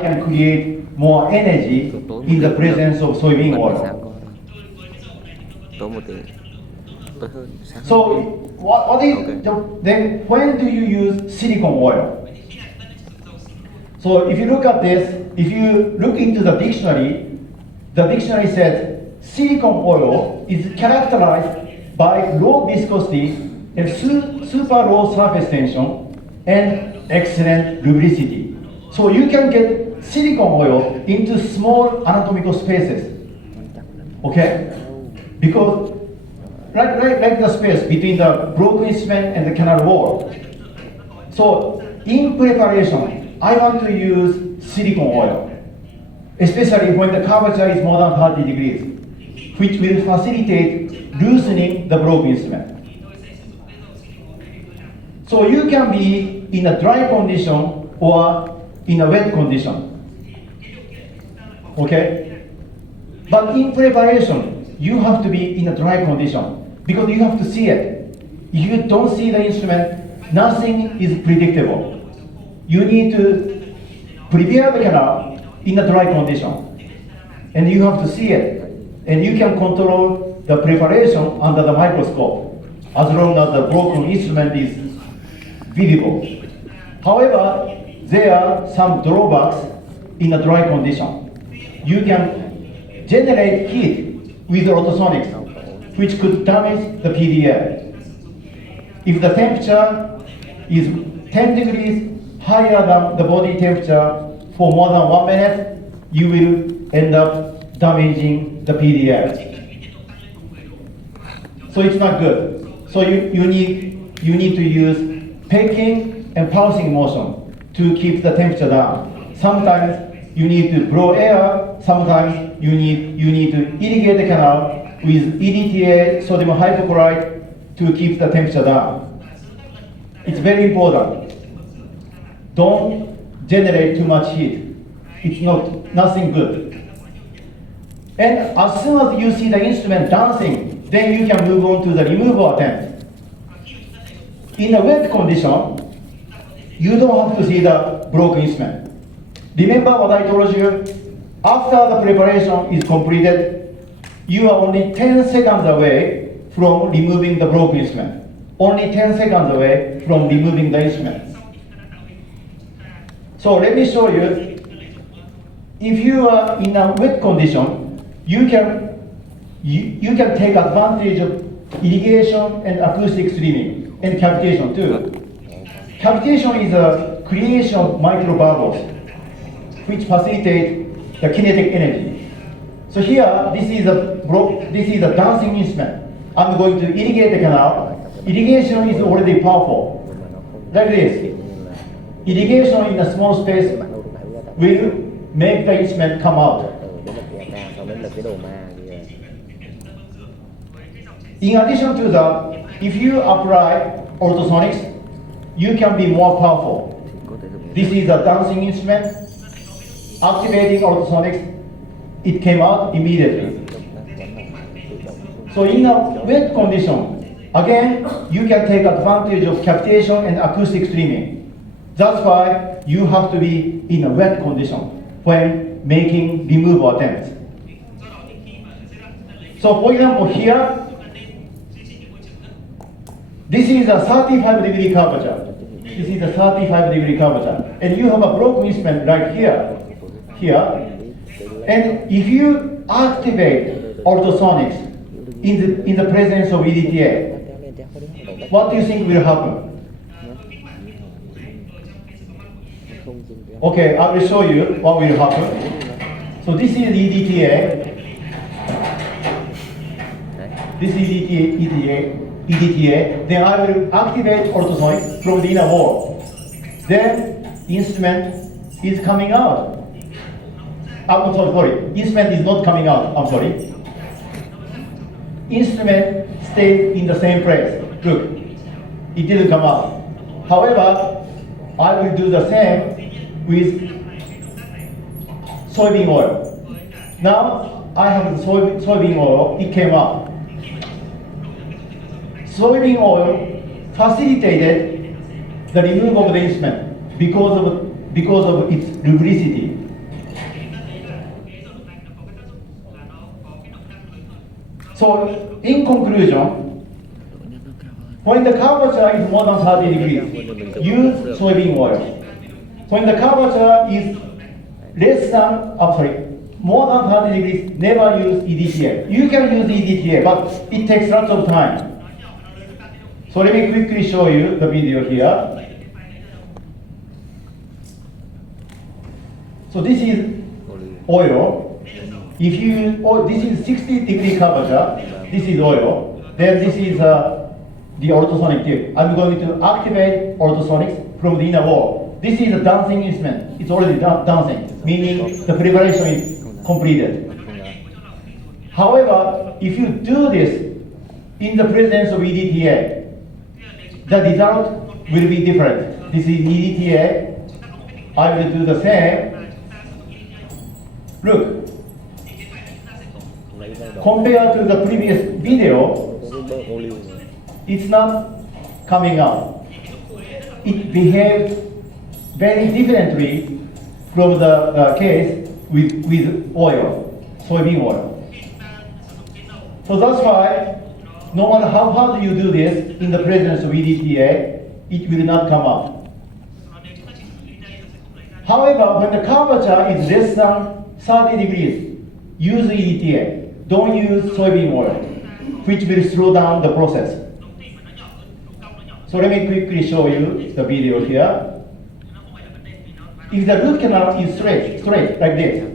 can create more energy in the presence of soybean Bật oil. sáng có tối một tí tối hơn sáng So hơn. what is Okay. then when do you use silicon oil? So if you look at this, if you look into the dictionary says silicon oil is characterized by low viscosity and super low surface tension and excellent lubricity. So you can get silicon oil into small anatomical spaces. Okay? Because like the space between the broken instrument and the canal wall. So in preparation, I want to use silicon oil, especially when the curvature is more than 30 degrees, which will facilitate loosening the broken instrument. So you can be in a dry condition or in a wet condition. Okay? But in preparation, you have to be in a dry condition because you have to see it. If you don't see the instrument, nothing is predictable. You need to prepare the canal in a dry condition. And you have to see it. And you can control the preparation under the microscope as long as the broken instrument is visible. However, there are some drawbacks in a dry condition. You can generate heat with ultrasonics, which could damage the PDA. If the temperature is 10 degrees higher than the body temperature for more than 1 minute, you will end up damaging the PDA. So it's not good. So you need to use pegging and pulsing motion to keep the temperature down. Sometimes you need to blow air, sometimes you need to irrigate the canal with EDTA, sodium hypochlorite, to keep the temperature down. It's very important. Don't generate too much heat. It's nothing good. And as soon as you see the instrument dancing, then you can move on to the removal attempt. In a wet condition, you don't have to see the broken instrument. Remember what I told you? After the preparation is completed, you are only 10 seconds away from removing the broken instrument. Only 10 seconds away from removing the instrument. So let me show you. If you are in a wet condition, you can take advantage of irrigation and acoustic streaming and cavitation too. Cavitation is a creation of microbubbles, which facilitate the kinetic energy. So here, this is a dancing instrument. I'm going to irrigate the canal. Irrigation is already powerful. Like this. Irrigation in a small space will make the instrument come out. In addition to that, if you apply ultrasonics, you can be more powerful. This is a dancing instrument. Activating ultrasonics, it came out immediately. So in a wet condition, again, you can take advantage of cavitation and acoustic streaming. That's why you have to be in a wet condition when making removal attempts. So for example here, this is a 35-degree curvature. This is a 35-degree curvature. And you have a broken instrument right here. And if you activate ultrasonics in the presence of EDTA, what do you think will happen? Okay, I will show you what will happen. So this is EDTA. This is EDTA. Then I will activate ultrasonic from the inner wall. Then instrument is coming out. I'm sorry. Instrument is not coming out. I'm sorry. Instrument stayed in the same place. Look, it didn't come out. However, I will do the same with soybean oil. Now I have the soybean oil. It came out. Soybean oil facilitated the removal of the instrument because of its lubricity. So, in conclusion, when the curvature is more than 30 degrees, use soybean oil. When the curvature is more than 30 degrees, never use EDTA. You can use EDTA, but it takes lots of time. So let me quickly show you the video here. So this is oil. If you, this is 60-degree curvature, this is oil. Then this is the ultrasonic tip. I'm going to activate ultrasonics from the inner wall. This is a dancing instrument. It's already dancing, meaning the preparation is completed. However, if you do this in the presence of EDTA, the result will be different. This is EDTA. I will do the same. Look, compared to the previous video, it's not coming out. It behaves very differently from the case with oil, soybean oil. So that's why, no matter how hard you do this in the presence of EDTA, it will not come out. However, when the curvature is less than 30 degrees, use EDTA. Don't use soybean oil, which will slow down the process. So let me quickly show you the video here. If the root canal is straight like this,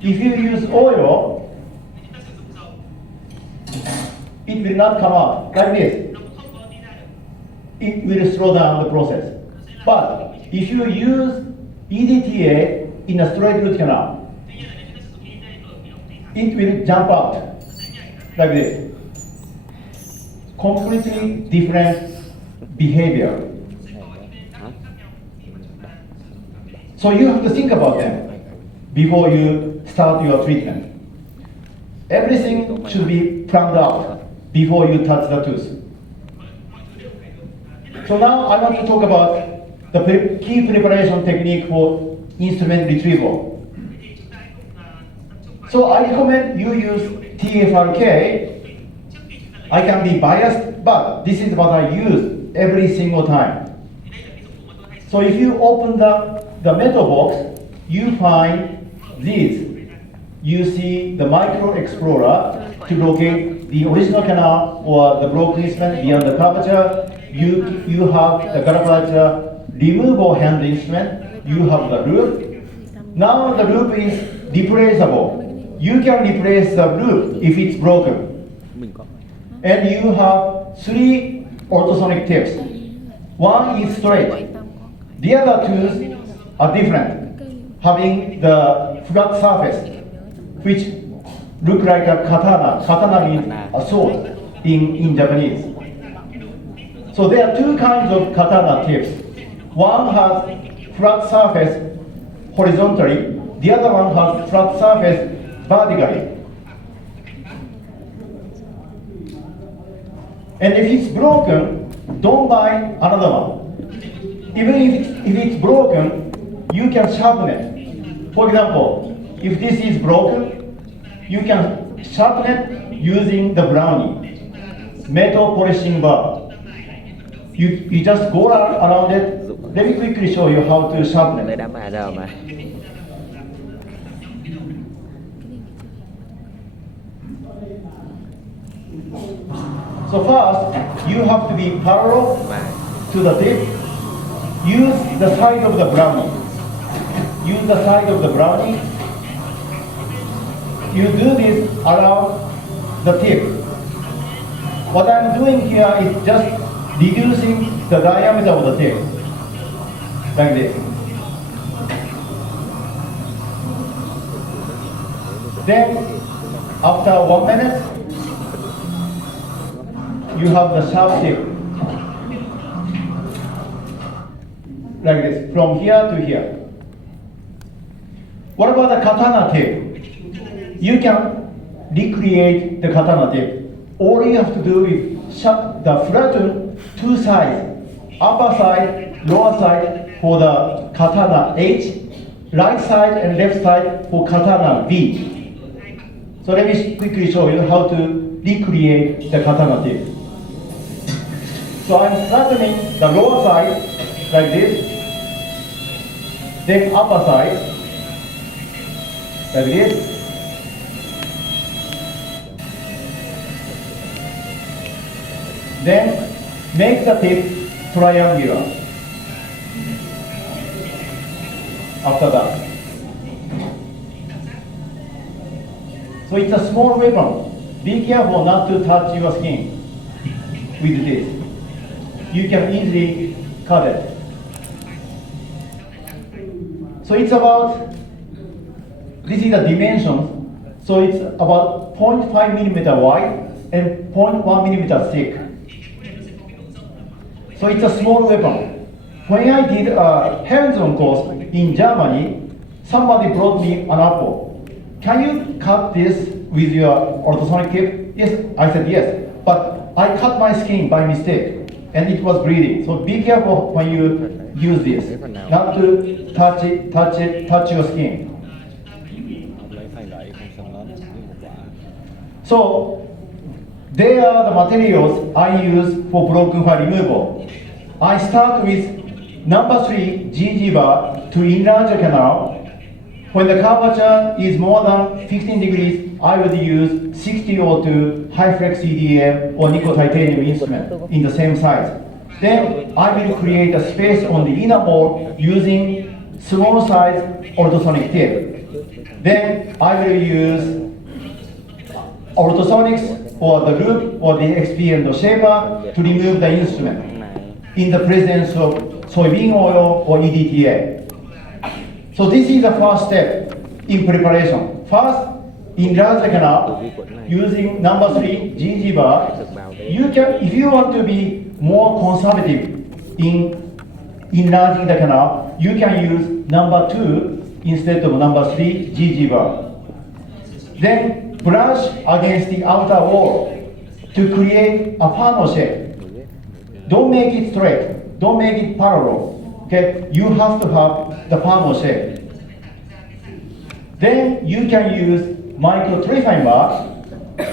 if you use oil, it will not come out like this. It will slow down the process. But if you use EDTA in a straight root canal, it will jump out like this. Completely different behavior. So you have to think about them before you start your treatment. Everything should be planned out before you touch the tooth. So now I want to talk about the key preparation technique for instrument retrieval. So I recommend you use TFRK. I can be biased, but this is what I use every single time. So if you open the metal box, you find these. You see the Micro Explorer to locate the original canal or the broken instrument beyond the curvature. You have the Galapagos removable hand instrument. You have the loop. Now the loop is replaceable. You can replace the loop if it's broken. And you have 3 ultrasonic tips. One is straight. The other 2 are different, having the flat surface, which look like a katana. Katana means a sword in Japanese. So there are 2 kinds of katana tips. One has flat surface horizontally. The other one has flat surface vertically. And if it's broken, don't buy another one. Even if it's broken, you can sharpen it. For example, if this is broken, you can sharpen it using the brownie, metal polishing bar. You just go around it. Let me quickly show you how to sharpen Lấy it. đám bà giờ mà. So first, you have to be parallel to the tip. Use the side of the brownie. Use the side of the brownie. You do this around the tip. What I'm doing here is just reducing the diameter of the tip, like this. Then, after 1 minute, you have the sharp tip, like this, from here to here. What about the katana tip? You can recreate the katana tip. All you have to do is flatten 2 sides, upper side, lower side for the katana H, right side and left side for katana V. So let me quickly show you how to recreate the katana tip. So I'm flattening the lower side like this, then upper side like this. Then make the tip triangular. After that. So it's a small weapon. Be careful not to touch your skin with this. You can easily cut it. So it's about, this is the dimension. So it's about 0.5 millimeter wide and 0.1 millimeter thick. So it's a small weapon. When I did a hands-on course in Germany, somebody brought me an apple. Can you cut this with your ultrasonic tip? Yes, I said yes. But I cut my skin by mistake and it was bleeding. So be careful when you use this, not to touch your skin. So they are the materials I use for broken file removal. I start with number 3 GG bar to enlarge the canal. When the curvature is more than 15 degrees, I would use 6002 high flex EDM or nickel titanium instrument in the same size. Then I will create a space on the inner wall using small size ultrasonic tip. Then I will use ultrasonics or the loop or the XP shaper to remove the instrument in the presence of soybean oil or EDTA. So this is the first step in preparation. First, enlarge the canal using number 3 GG bar. You can, if you want to be more conservative in enlarging the canal, you can use number 2 instead of number 3 GG bar. Then brush against the outer wall to create a funnel shape. Don't make it straight. Don't make it parallel. Okay, you have to have the funnel shape. Then you can use micro trifine bar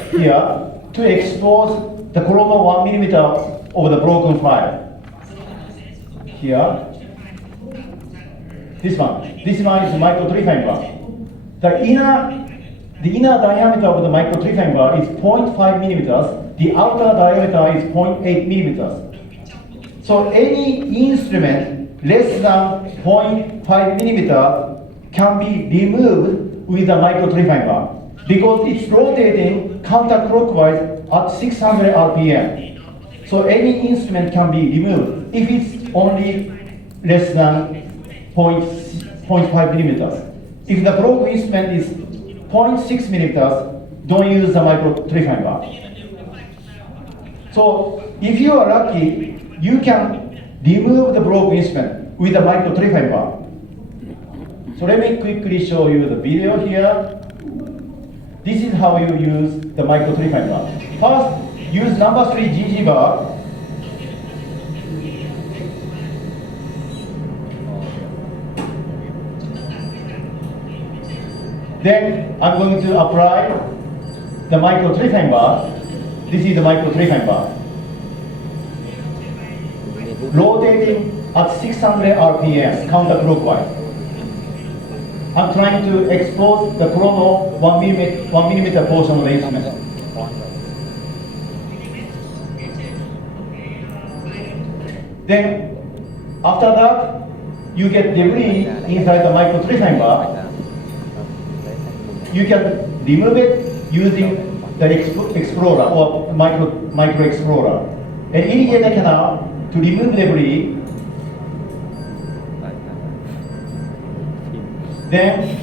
here to expose the chromo 1 millimeter of the broken file. Here, this one is micro trifine bar. The inner diameter of the micro trifine bar is 0.5 millimeters. The outer diameter is 0.8 millimeters. So any instrument less than 0.5 millimeter can be removed with a micro trifine bar because it's rotating counterclockwise at 600 RPM. So any instrument can be removed if it's only less than 0.5 millimeters. If the broken instrument is 0.6 millimeters, don't use the micro trifine bar. So if you are lucky, you can remove the broken instrument with the micro trifine bar. So let me quickly show you the video here. This is how you use the micro trifine bar. First, use number 3 GG bar. Then I'm going to apply the micro trifine bar. This is the micro trifine bar. Rotating at 600 RPM counterclockwise. I'm trying to expose the chrono 1 millimeter portion of the instrument. Then, after that, you get debris inside the micro trifine bar. You can remove it using the explorer or micro explorer. And irrigate the canal to remove debris. Then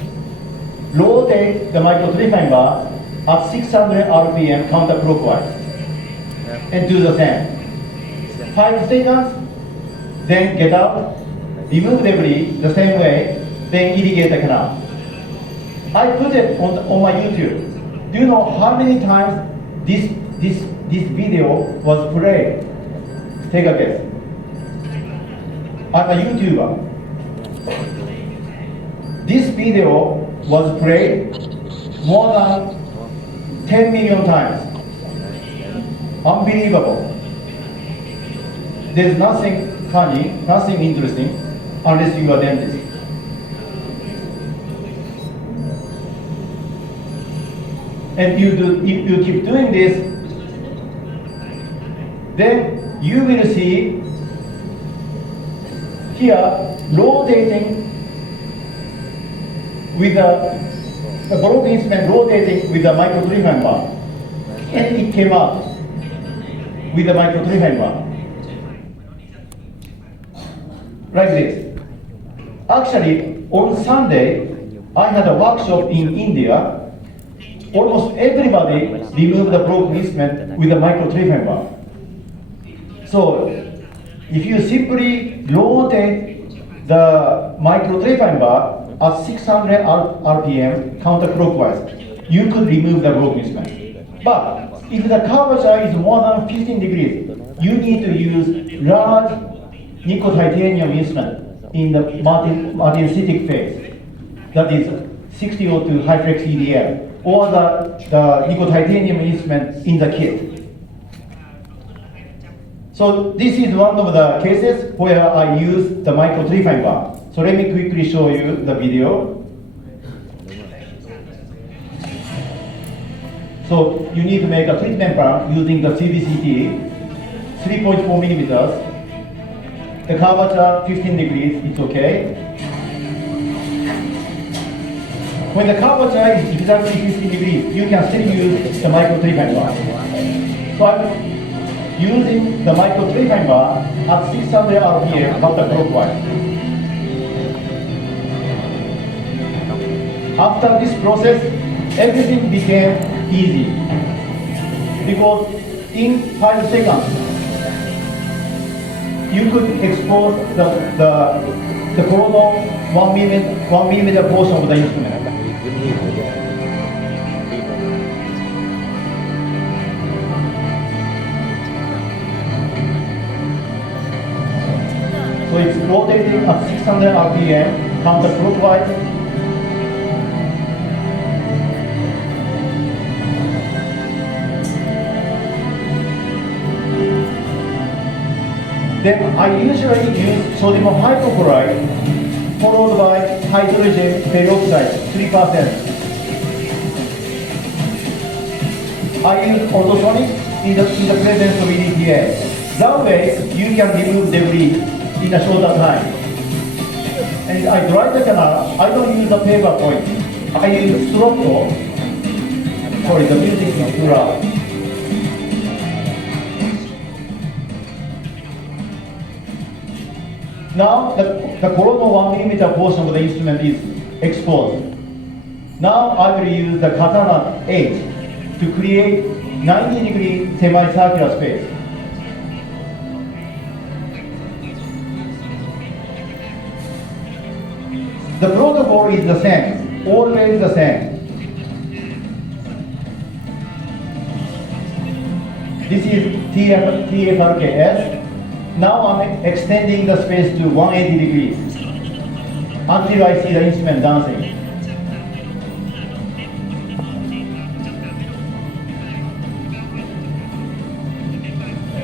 rotate the micro trifine bar at 600 RPM counterclockwise and do the same. 5 seconds, then get out, remove debris the same way, then irrigate the canal. I put it on my YouTube. Do you know how many times this video was played? Take a guess. I'm a YouTuber. This video was played more than 10 million times. unbelievable. There's nothing funny, nothing interesting, unless you are dentist. And you keep doing this, then you will see here rotating with a broken instrument rotating with a micro-3 bar. And it came out with a micro-3 bar. Like this. Actually, on Sunday, I had a workshop in India. Almost everybody removed the broken instrument with a micro-3 bar. So, if you simply rotate the micro-3 bar at 600 RPM counterclockwise, you could remove the broken instrument. But if the curvature is more than 15 degrees, you need to use large nickel titanium instrument in the martensitic phase. That is 6002 high flex EDL, or the nickel titanium instrument in the kit. So this is one of the cases where I use the micro-3 bar. So let me quickly show you the video. So you need to make a treatment plan using the CBCT, 3.4 millimeters. The curvature 15 degrees, it's okay. When the curvature is exactly 15 degrees, you can still use the micro-3 bar. So I'm using the micro-3 bar at 600 RPM counterclockwise. After this process, everything became easy. Because in 5 seconds, you could expose the chrono 1 millimeter portion of the instrument. So it's rotating at 600 RPM counterclockwise. Then I usually use sodium hypochlorite followed by hydrogen peroxide, 3%. I use ultrasonic in the presence of EDTA. That way, you can remove debris in a shorter time. And I dry the canal. I don't use a paper point. I use Strotto. Sorry, the music is too loud. Now the chrono 1 millimeter portion of the instrument is exposed. Now I will use the Katana 8 to create 90-degree semicircular space. The protocol is the same, always the same. This is TFRKS. Now I'm extending the space to 180 degrees until I see the instrument dancing.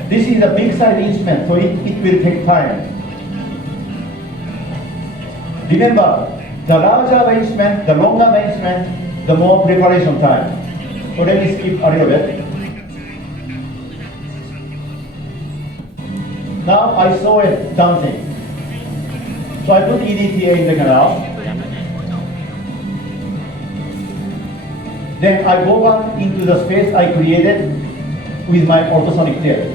This is a big size instrument, so it will take time. Remember, the larger the instrument, the longer the instrument, the more preparation time. So let me skip a little bit. Now I saw it dancing. So I put EDTA in the canal. Then I go back into the space I created with my ultrasonic tape.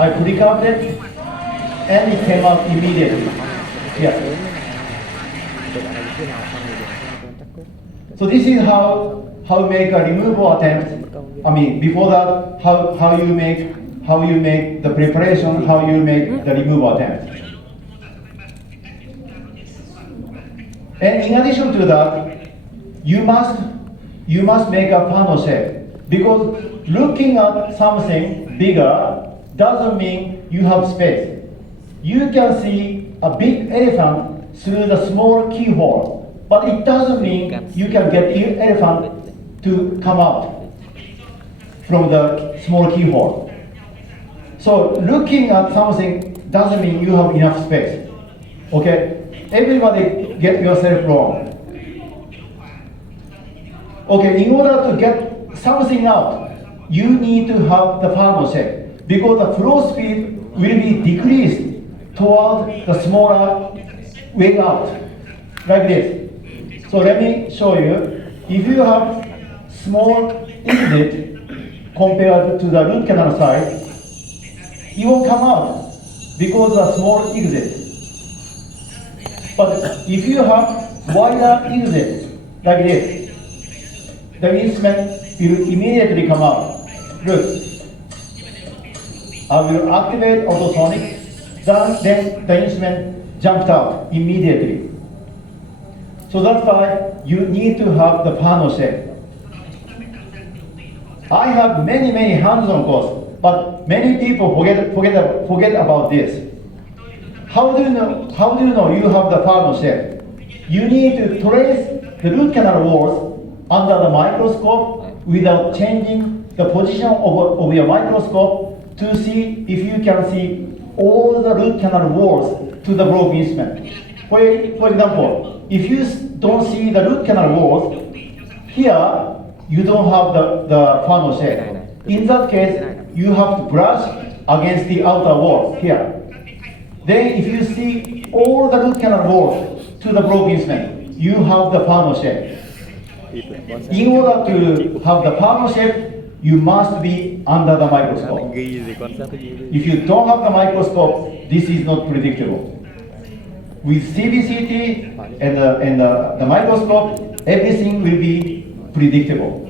I pre-carved it, and it came out immediately. Yeah. So this is how you make a removal attempt. I mean, before that, how you make the preparation, how you make the removal attempt. And in addition to that, you must make a funnel shape, because looking at something bigger doesn't mean you have space. You can see a big elephant through the small keyhole, but it doesn't mean you can get the elephant to come out. from the small keyhole. So looking at something doesn't mean you have enough space. Okay? Everybody get yourself wrong. Okay, in order to get something out, you need to have the Farman shape because the flow speed will be decreased toward the smaller way out, like this. So let me show you. If you have small exit compared to the root canal size, it won't come out because the small exit. But if you have wider exit, like this, the instrument will immediately come out. Look, I will activate ultrasonic, then the instrument jumped out immediately. So that's why you need to have the panel shape. I have many hands-on courses, but many people forget about this. How do you know you have the panel shape? You need to trace the root canal walls under the microscope without changing the position of your microscope to see if you can see all the root canal walls to the broken instrument. For example, if you don't see the root canal walls, here you don't have the funnel shape. In that case, you have to brush against the outer wall here. Then if you see all the root canal walls to the broken instrument, you have the funnel shape. In order to have the funnel shape, you must be under the microscope. If you don't have the microscope, this is not predictable. With CBCT and the microscope, everything will be predictable.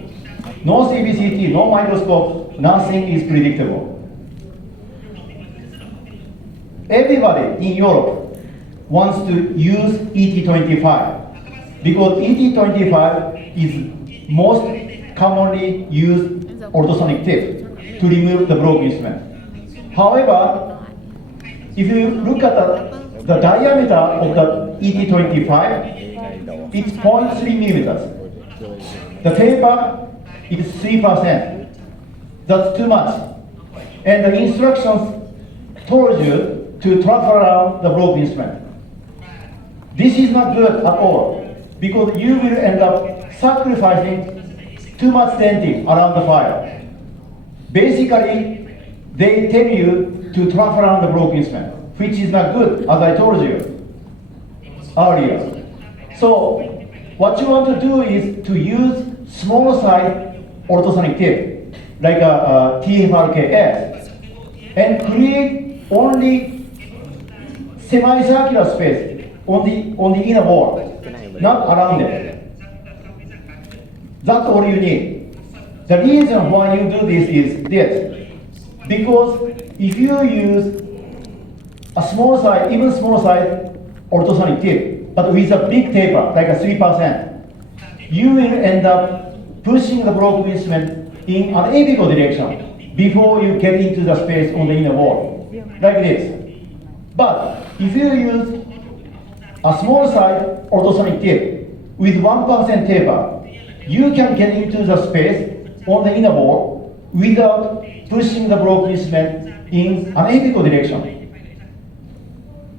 No CBCT, no microscope, nothing is predictable. Everybody in Europe wants to use ET25 because ET25 is most commonly used ultrasonic tip to remove the broken instrument. However, if you look at the diameter of the ET25, it's 0.3 millimeters. The taper is 3%. That's too much. And the instructions told you to transfer around the broken instrument. This is not good at all because you will end up sacrificing too much denting around the file. Basically, they tell you to transfer around the broken instrument, which is not good, as I told you earlier. So, what you want to do is to use small size ultrasonic tip, like a TFRKS, and create only semicircular space on the inner wall, not around it. That's all you need. The reason why you do this is this. Because if you use a small size, even small size ultrasonic tip, but with a big taper, like a 3%, you will end up pushing the broken instrument in an apical direction before you get into the space on the inner wall, like this. But if you use a small size ultrasonic tip with 1% taper, you can get into the space on the inner wall without pushing the broken instrument in an apical direction.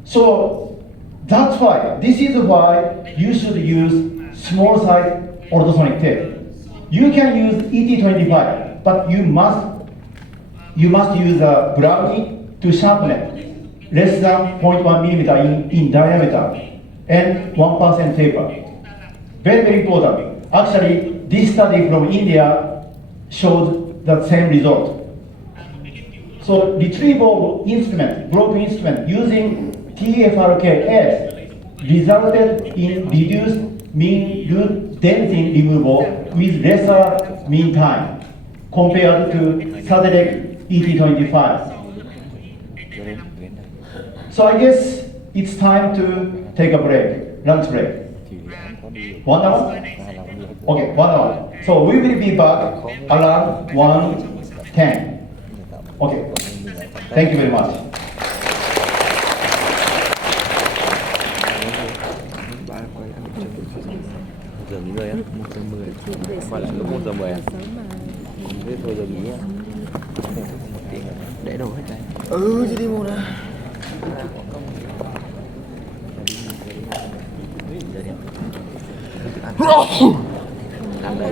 So that's why, this is why you should use small size ultrasonic tape. You can use ET25, but you must use a brownie to sharpen it, less than 0.1 millimeter in diameter, and 1% taper. Very important. Actually, this study from India showed the same result. So retrievable instrument, broken instrument using TFRKS resulted in reduced mean root dentin removal with lesser mean time compared to Sadek ET25. So I guess it's time to take a break, lunch break. 1 hour? Okay, 1 hour. So we will be back around 1:10. Okay, thank you very much. Giờ nghỉ ngơi á, 1:10. Quay lại lúc 1:10. Thế thôi giờ nghỉ nhá. Để đồ hết đây. Ừ chứ đi mua nè. Giờ đi.